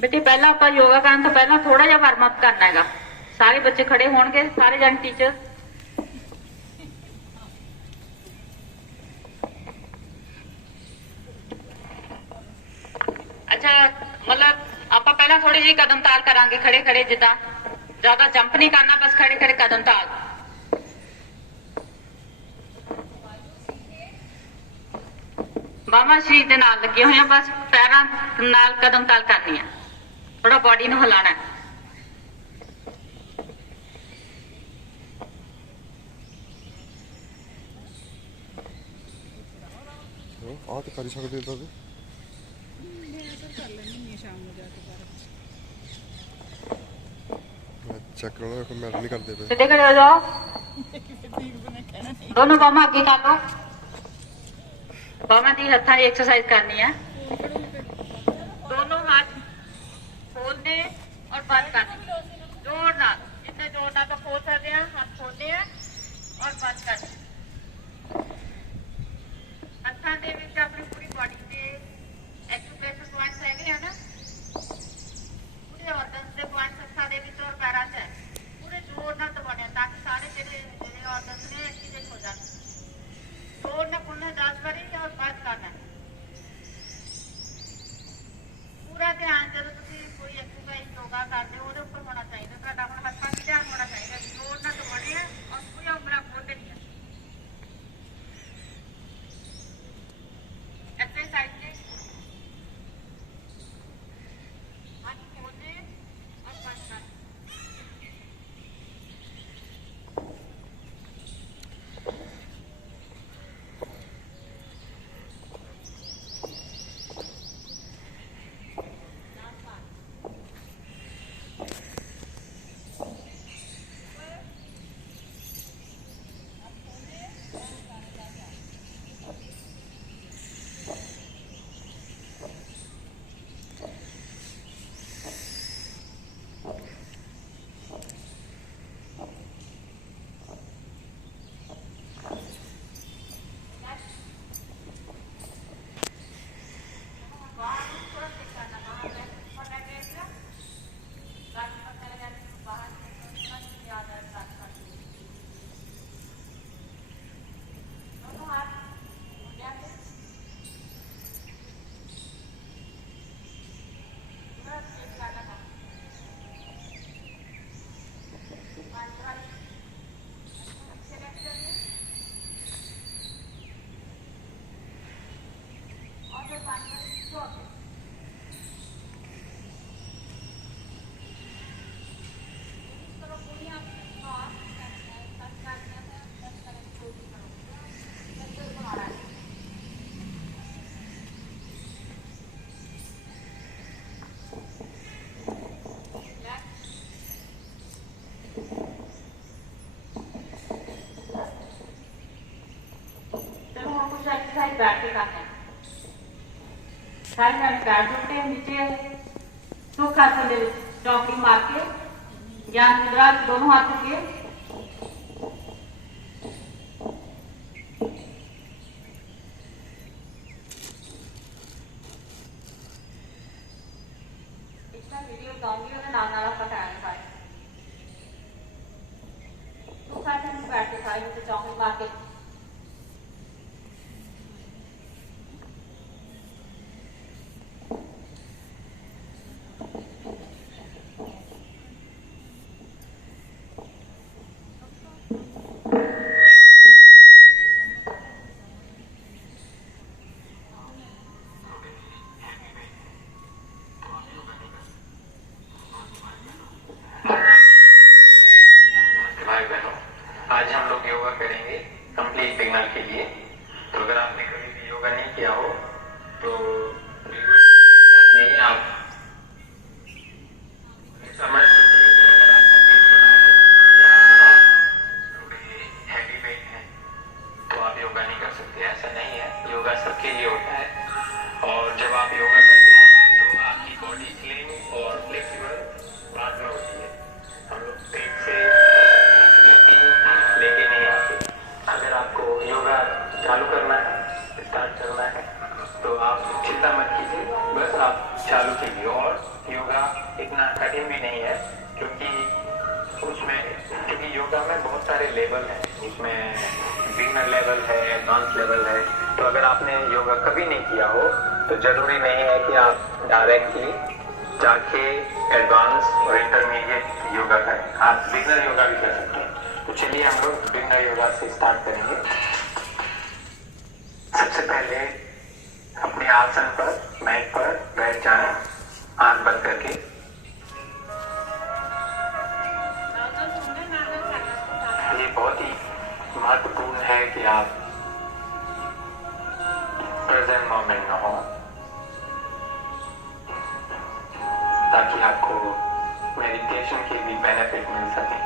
बेटे पहला आप योगा करने तो पहला थोड़ा जिहा वार्म अप करना हैगा। सारे बच्चे खड़े होणगे, सारे जन टीचर। अच्छा मतलब आप पहला थोड़ी जी कदम ताल करांगे खड़े खड़े, जिदा ज्यादा जंप नहीं करना, बस खड़े खड़े कदम ताल। बाਹਾਂ शरीर दे नाल लगे हुए, बस पैरां नाल कदम ताल करनी है, थोड़ा बॉडी नूं हिलाना है। ਆ ਤੇ ਕਰ ਹੀ ਸਕਦੇ ਤਾਂ चेक करो मैटर नहीं करते पे सीधे खड़े हो जाओ, दोनों बाਹਾਂ आगे कर लो। बाਹਾਂ दी हत्थां दी एक्सरसाइज करनी है। दोनों हाथ खोलने और बंद करने, जोर नाल, जितने जोर नाल तो खोल सकते हैं, हाथ खोलने हैं और बंद करने। हत्थां दे विच अपनी पूरी बॉडी के एक्यूप्रेशर पॉइंट्स हैगे हैं ना, पूरे ऑर्गन्स दे पॉइंट्स हत्थां दे विच और पैरां च है, पूरे जोर नाल दबाने ताकि सारे जेडे ऑर्गन्स ने एक्टिवेट हो जाए। जोर नाल खोलना 10 बारी और बंद करना। पूरा ध्यान जब तुसीं कोई एक्सरसाइज योगा करदे हो ਉਹਦੇ ਉੱਪਰ ਹੋਣਾ ਚਾਹੀਦਾ, ਤੁਹਾਡਾ ਹੁਣ ਹੱਥਾਂ 'ਚ ਧਿਆਨ ਹੋਣਾ ਚਾਹੀਦਾ, जोर नाल दबाने हैं और पूरी ਉਂਗਲਾਂ खोल देनी है। एक्सरसाइज के हाथ खोलने और बंद करने। एक्सरसाइज बैठ के करना है। सारे जने पैर जोड़ते नीचे सुखासन दे चौकड़ी मार के ज्ञान मुद्रा दोनों हाथ के इसका वीडियो बताऊंगी, और नाल नाल आप कराएंगे सारे सुखासन में बैठ के सारे नीचे चौकड़ी मार के। आज हम लोग योगा करेंगे चालू कीजिए। और योगा इतना कठिन भी नहीं है, क्योंकि योगा में बहुत सारे लेवल हैं, उसमें बिगिनर लेवल है, एडवांस लेवल है। तो अगर आपने योगा कभी नहीं किया हो तो जरूरी नहीं है कि आप डायरेक्टली जाके एडवांस और इंटरमीडिएट योगा करें, आप बिगिनर योगा भी कर सकते हैं। तो चलिए हम लोग बिगिनर योगा से स्टार्ट करेंगे। सबसे पहले अपने आसन पर, मैट पर बैठ जाएं, आंख बंद करके। ये बहुत ही महत्वपूर्ण है कि आप प्रेजेंट मोमेंट में हो, ताकि आपको मेडिटेशन के भी बेनिफिट मिल सके।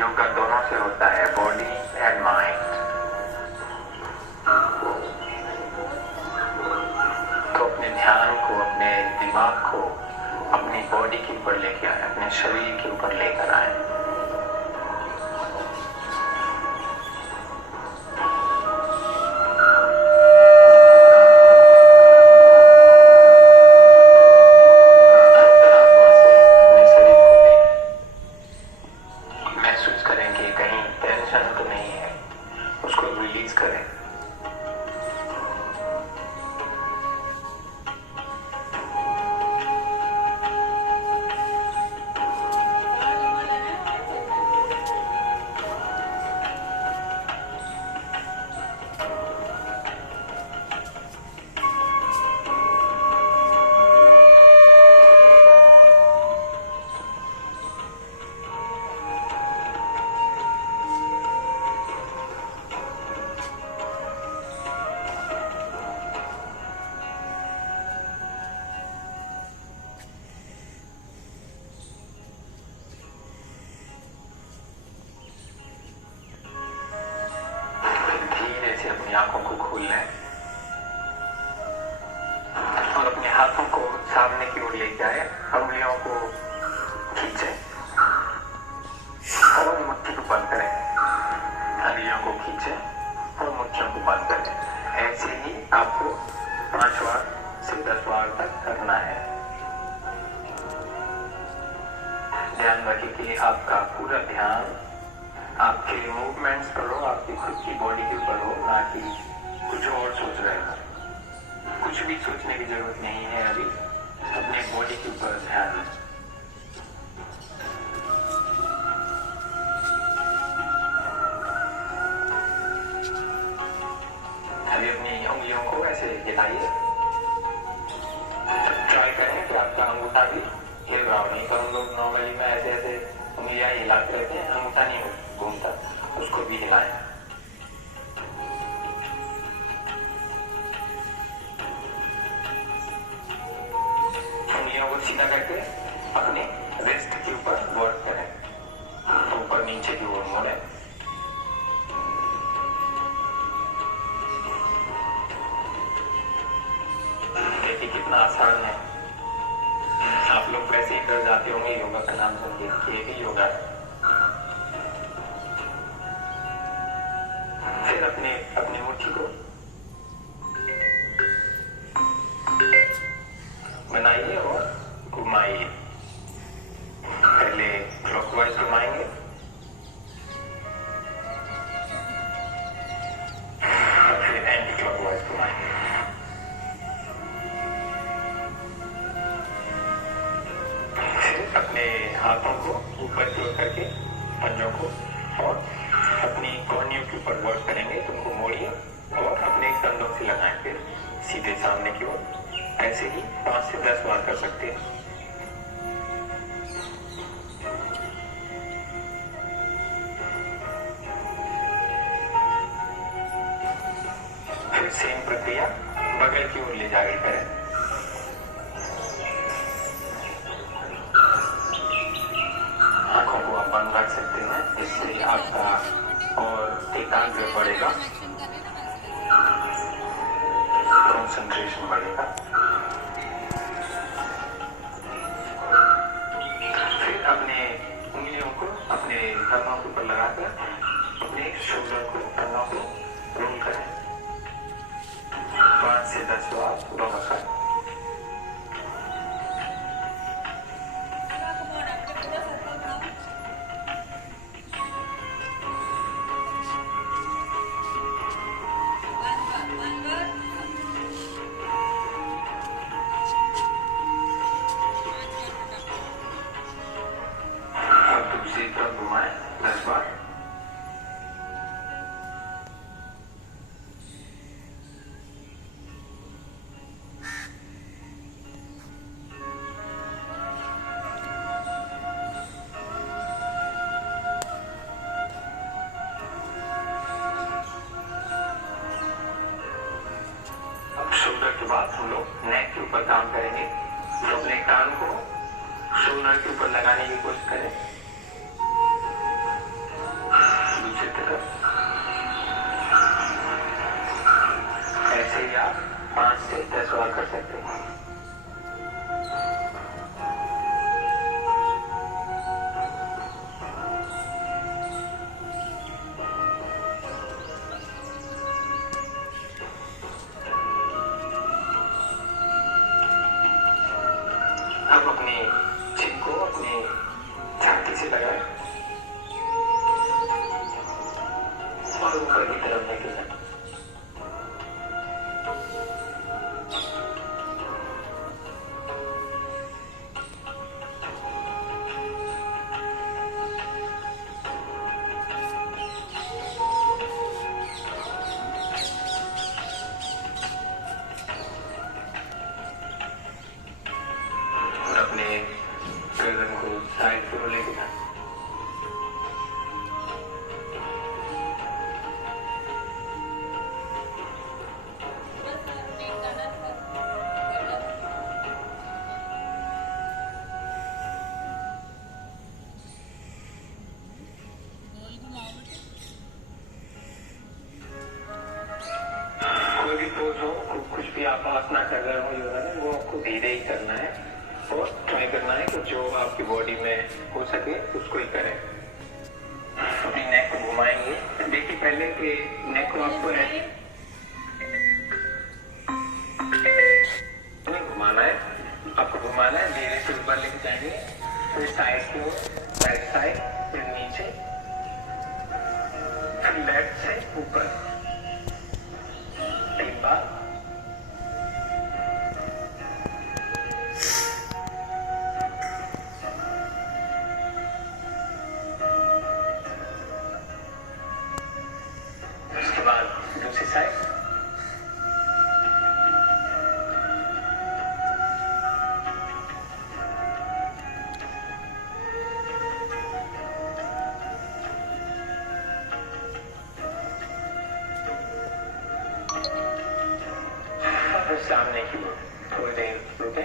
योगा दोनों से होता है, बॉडी एंड माइंड। तो अपने ध्यान को, अपने दिमाग को अपनी बॉडी के ऊपर लेके आए, अपने शरीर के ऊपर लेकर आए। महसूस करें कि कहीं टेंशन तो नहीं है, उसको रिलीज करें। धीरे से अपनी आंखों को खोल लें और अपने हाथों को सामने की ओर लेके आए, उंगलियों को खींचें और मुट्ठी को बंद करें। उंगलियों को खींचें और मुट्ठियों को बंद करें। ऐसे ही आपको 5 बार से 10 बार तक करना है। ध्यान रखें कि आपका पूरा ध्यान आपके मूवमेंट्स पर हो, आपकी खुद की बॉडी के ऊपर हो, ना कि कुछ और सोच रहे हो। कुछ भी सोचने की जरूरत नहीं है, अभी अपने बॉडी के ऊपर ध्यान दें। अभी अपनी उंगलियों को ऐसे हिलाइए। ट्राई करें कि आपका अंगूठा भी हिल रहा हो। नहीं तो हम लोग नॉर्मली में ऐसे ऐसे उंगलियां हिलाते रहते हैं, अंगूठा नहीं घूमता, उसको भी हिलाएं। उंगलियों को सीधा करके अपने रिस्ट के ऊपर वर्क करें, ऊपर नीचे की ओर मोड़ें। देखिए कितना आसान है। आप लोग वैसे ही कर जाते होंगे योगा का नाम सुन के, ये भी योगा है। फिर अपनी मुट्ठी को बनाइए और घुमाइए। पहले क्लॉकवाइज घुमाएंगे, फिर एंटी क्लॉकवाइज घुमाएंगे। फिर अपने हाथों को ऊपर की ओर करके पंजों को और अपनी कोहनियों के ऊपर वर्क करेंगे। तुमको मोड़िए और अपने कंधों से लगाएं, फिर सीधे सामने की ओर। ऐसे ही 5 से 10 बार कर सकते हैं। फिर सेम प्रक्रिया बगल की ओर ले जाकर करें। आंखों को आप बंद रख सकते हैं, इससे आपका और एकाग्र बढ़ेगा, कंसंट्रेशन बढ़ेगा। फिर अपने उंगलियों को अपने कंधों के ऊपर लगाकर अपने शोल्डर को, कंधों को रोल करें। से 10 बार दोनों साइड। अब दूसरी तरफ घुमाएं 10 बार। शोल्डर के बाद हम लोग नेक के ऊपर काम करेंगे। तो अपने कान को शोल्डर के ऊपर लगाने की कोशिश करें। दूसरी तरफ ऐसे ही आप 5 से 10 बार कर सकते हैं। अब अपनी चिप को अपनी छाती से लगाएं और ऊपर की तरफ लेके जाएं। और अपने गर्दन को साइड की ओर लेके जाएं। कोई भी पोज हो, कुछ भी आप आसना कर रहे हो योगा में, वो आपको धीरे ही करना है और ट्राई करना है कि जो आपकी बॉडी में हो सके उसको ही करें। अपनी नेक को घुमाएंगे। देखिए पहले कि नेक को आपको घुमाना है, आपको घुमाना है, धीरे से ऊपर लेके जाएंगे, फिर साइड की ओर, बैक साइड, फिर नीचे, फिर लेफ्ट से ऊपर 3 बार। उसके बाद दूसरी साइड। फिर सामने की ओर थोड़ी देर रुके।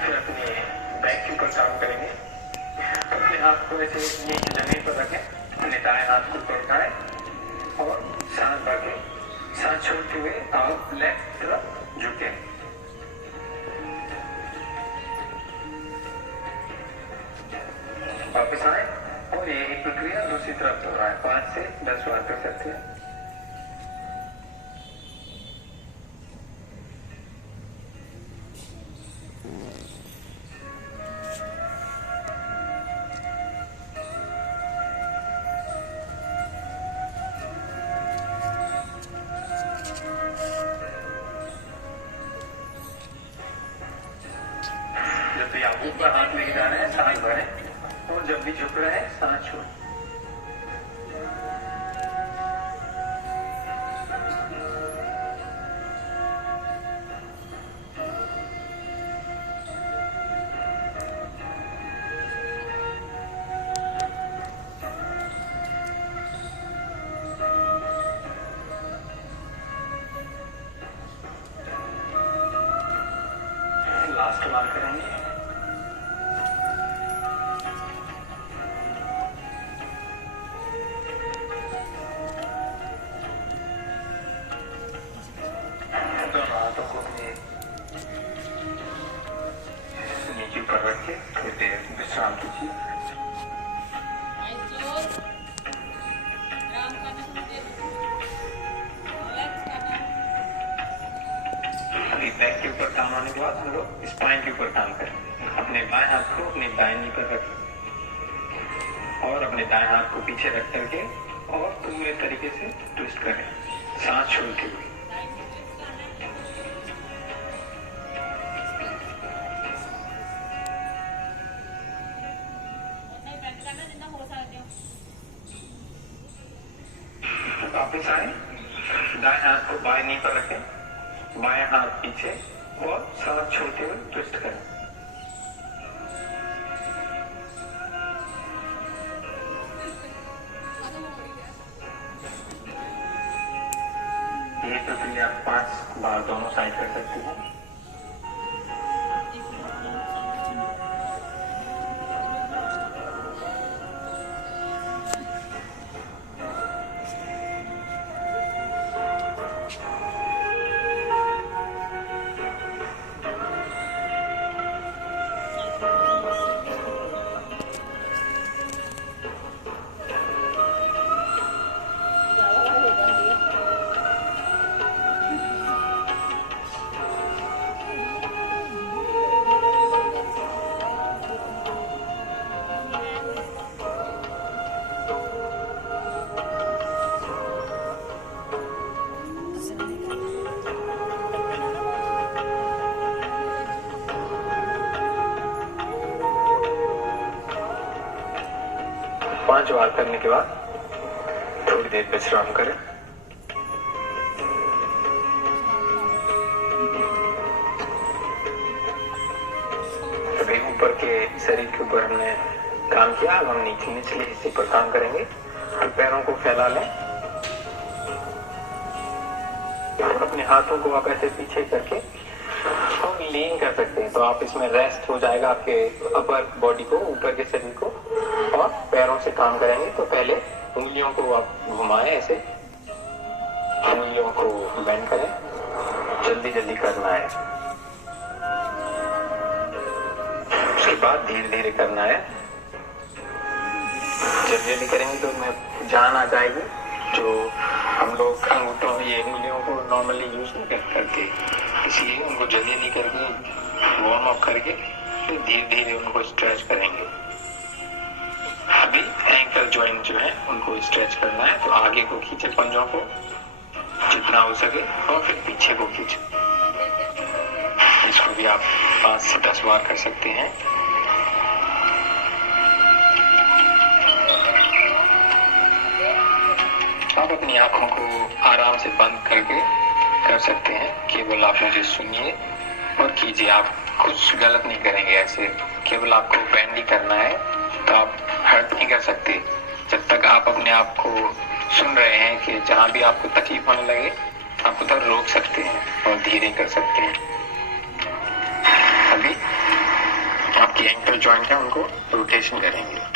फिर अपने बैक के ऊपर काम करेंगे। अपने हाथ को ऐसे नीचे जमीन पर रखें, अपने दाएं हाथ को ऊपर उठाएं और सांस भर के सांस छोड़ते हुए आप लेफ्ट तरफ झुके। वापस आए और यही प्रक्रिया दूसरी तरफ दोहराएं। 5 से 10 बार कर सकते हैं। जब भी आप ऊपर हाथ लेके जा रहे हैं सांस भरें और जब भी झुक रहे हैं सांस छोड़ें। लास्ट बार करेंगे। दोनों हाथों को अपने नीचे पर रख के थोड़ी देर विश्राम कीजिए। काम आने के बाद हम लोग स्पाइन के ऊपर काम करेंगे। अपने बाएं हाथ को अपने दाएं नी पर रखें और अपने दाएं हाथ को पीछे रख करके और पूरे तरीके से ट्विस्ट करें, सांस छोड़ते हुए। वापिस आए, दाएं हाथ को बाएं नी पर रखें, बाएं हाथ पीछे और सांस छोड़ते हुए ट्विस्ट करें। ये प्रक्रिया 5 बार दोनों साइड कर सकती हैं। पांच बार करने के बाद थोड़ी देर विश्राम करें। अभी ऊपर के शरीर के ऊपर हमने काम किया, अब हम निचले हिस्से पर काम करेंगे। पैरों को फैला लें, अपने हाथों को आप ऐसे पीछे करके हम लीन कर सकते हैं, तो आप इसमें रेस्ट हो जाएगा आपके अपर बॉडी को, ऊपर के शरीर को। और पैरों से काम करेंगे तो पहले उंगलियों को आप घुमाएं, ऐसे उंगलियों को बेंड करें, जल्दी जल्दी करना है। उसके बाद धीरे धीरे करना है। जल्दी जल्दी करेंगे तो उसमें जान आ जाएगी। जो हम लोग अंगूठों ये उंगलियों को नॉर्मली यूज नहीं करते, इसलिए उनको जल्दी जल्दी करके वार्म अप करके फिर धीरे धीरे उनको स्ट्रेच करेंगे। अभी एंकल जॉइंट जो है उनको स्ट्रेच करना है, तो आगे को खींचे पंजों को जितना हो सके और फिर पीछे को खींचे। इसको भी आप 5 से 10 बार कर सकते हैं। आप अपनी आंखों को आराम से बंद करके कर सकते हैं। केवल आप मुझे सुनिए और कीजिए, आप कुछ गलत नहीं करेंगे। ऐसे केवल आपको बेंड ही करना है, तो आप हर्ट नहीं कर सकते। जब तक आप अपने आप को सुन रहे हैं कि जहां भी आपको तकलीफ होने लगे आप उधर रोक सकते हैं और धीरे कर सकते हैं। अभी आपकी एंकल जॉइंट है उनको रोटेशन करेंगे।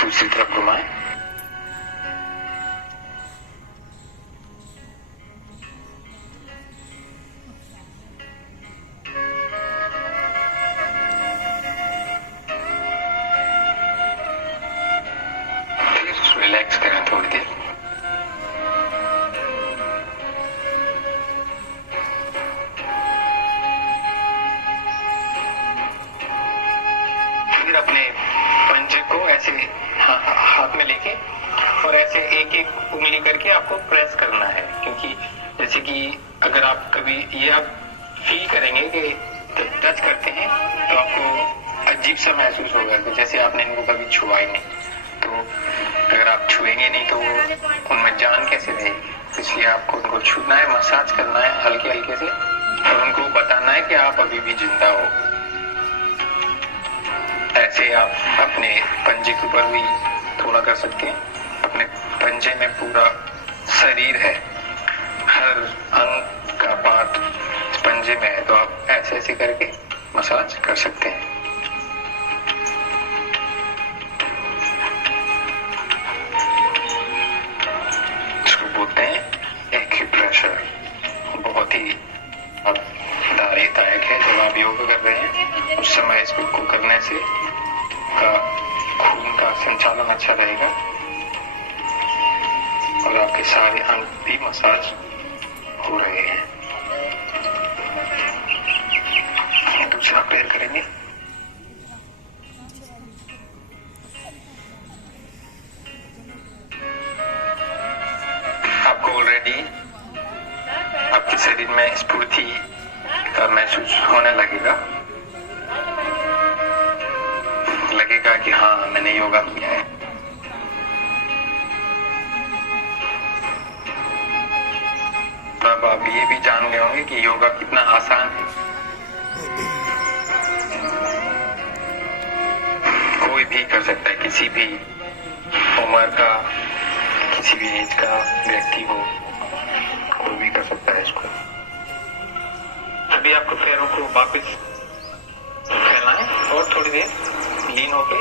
दूसरी तरफ घुमाएं। रिलैक्स करें थोड़ी देर। फिर अपने पंजे को ऐसे हाथ में लेके और ऐसे एक एक उंगली करके आपको प्रेस करना है, क्योंकि जैसे कि अगर आप कभी ये आप फील करेंगे कि जब टच करते हैं तो आपको अजीब सा महसूस होगा कि जैसे आपने इनको कभी छुआ ही नहीं। तो अगर आप छुएंगे नहीं तो उनमें जान कैसे रहेगी, इसलिए आपको उनको छूना है, मसाज करना है हल्के हल्के से और उनको बताना है कि आप अभी भी जिंदा हो। ऐसे आप अपने पंजे के ऊपर भी थोड़ा कर सकते हैं। अपने पंजे में पूरा शरीर है, हर अंग का पार्ट पंजे में है, तो आप ऐसे ऐसे करके मसाज कर सकते हैं। इसको बोलते हैं एक्यूप्रेशर। बहुत ही दायरे काम अच्छा रहेगा और आपके सारे अंग भी मसाज हो रहे हैं। दूसरा पैर करेंगे। आपको ऑलरेडी आपके शरीर में स्फूर्ति का महसूस होने लगेगा कि हाँ मैंने योगा किया है। तो अब आप ये भी जान गए होंगे कि योगा कितना आसान है। कोई भी कर सकता है, किसी भी उम्र का, किसी भी एज का व्यक्ति हो, कोई भी कर सकता है इसको। अभी आपको पैरों को वापस फैलाएं और थोड़ी देर लीन होके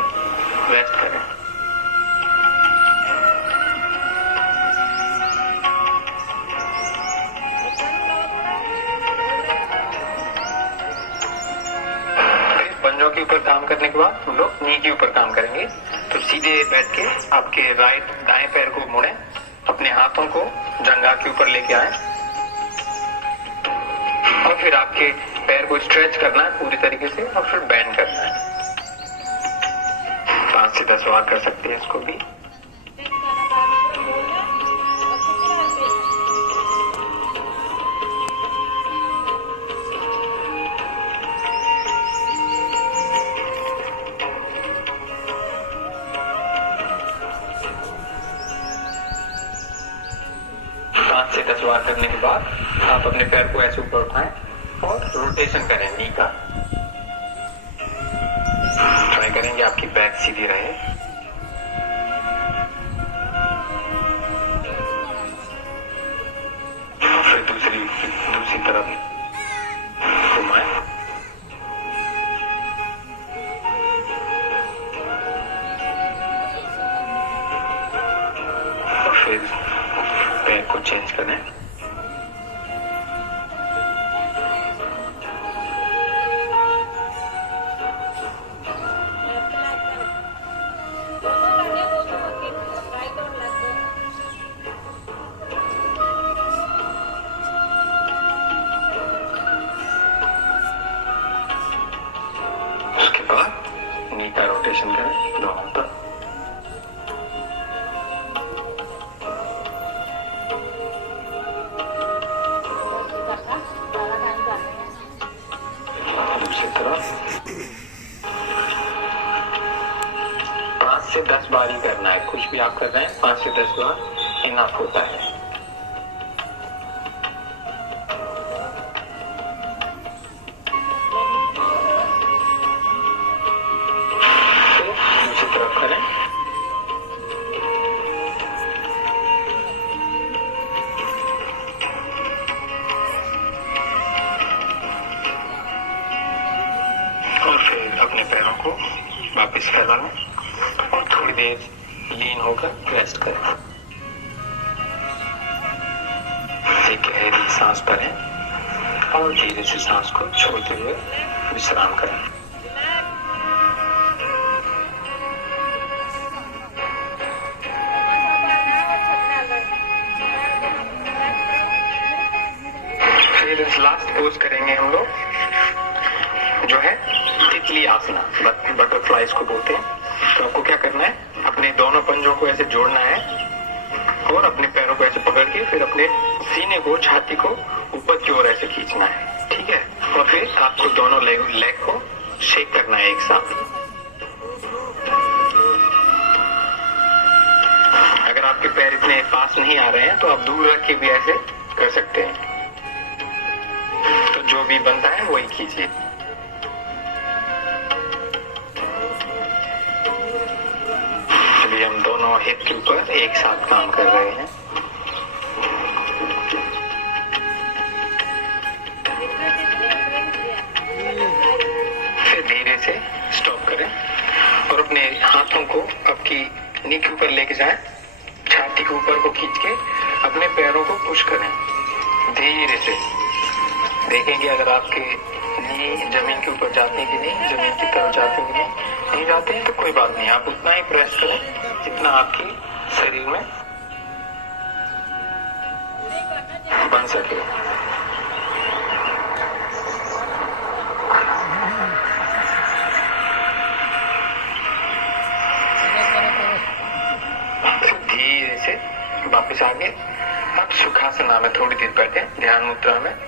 रेस्ट करें। पंजों के ऊपर काम करने के बाद हम लोग नी के ऊपर काम करेंगे। तो सीधे बैठ के आपके दाएं पैर को मोड़ें, अपने हाथों को जंघा के ऊपर लेके आए और फिर आपके पैर को स्ट्रेच करना है पूरी तरीके से और फिर बेंड करना है। 5 से 10 बार कर सकते हैं इसको भी। से 10 बार करने के बाद आप अपने पैर को ऐसे ऊपर उठाएं और रोटेशन करें नी का। ट्राई करेंगे आपकी बैक सीधी रहे। फिर दूसरी तरफ घुमाएं। और फिर पैर को चेंज करें। उसके बाद नी का रोटेशन करें दोनों तरफ। दूसरी तरफ 5 से 10 बार ही करना है। कुछ भी आप कर रहे हैं 5 से 10 बार इनफ होता है। दूसरी तरफ करें। और फिर अपने पैरों को वापस फैला लें और थोड़ी देर लीन होकर रेस्ट करें। एक गहरी सांस भरें और धीरे से सांस को छोड़ते हुए विश्राम करें। फिर लास्ट पोज करेंगे हम लोग, जो है तितली आसना, बटरफ्लाइज को बोलते हैं। तो आपको क्या करना है, अपने दोनों पंजों को ऐसे जोड़ना है और अपने पैरों को ऐसे पकड़ के फिर अपने सीने को, छाती को ऊपर की ओर ऐसे खींचना है, ठीक है। और फिर आपको दोनों लेग को शेक करना है एक साथ। अगर आपके पैर इतने पास नहीं आ रहे हैं तो आप दूर रख के भी ऐसे कर सकते हैं। तो जो भी बनता है वही कीजिए। अभी हम दोनों हिप के ऊपर एक साथ काम कर रहे हैं। फिर धीरे से स्टॉप करें और अपने हाथों को आपकी नी के ऊपर लेके जाएं, छाती के ऊपर को खींच के अपने पैरों को पुश करें धीरे से। देखेंगे अगर आपके नी जमीन के ऊपर जाते हैं कि नहीं, जमीन की तरफ जाते हैं कि नहीं जाते हैं तो कोई बात नहीं, आप उतना ही प्रेस करें जितना आपके शरीर में बन सके। धीरे से वापस आगे। अब सुखासना में थोड़ी देर बैठे ध्यान मुद्रा में।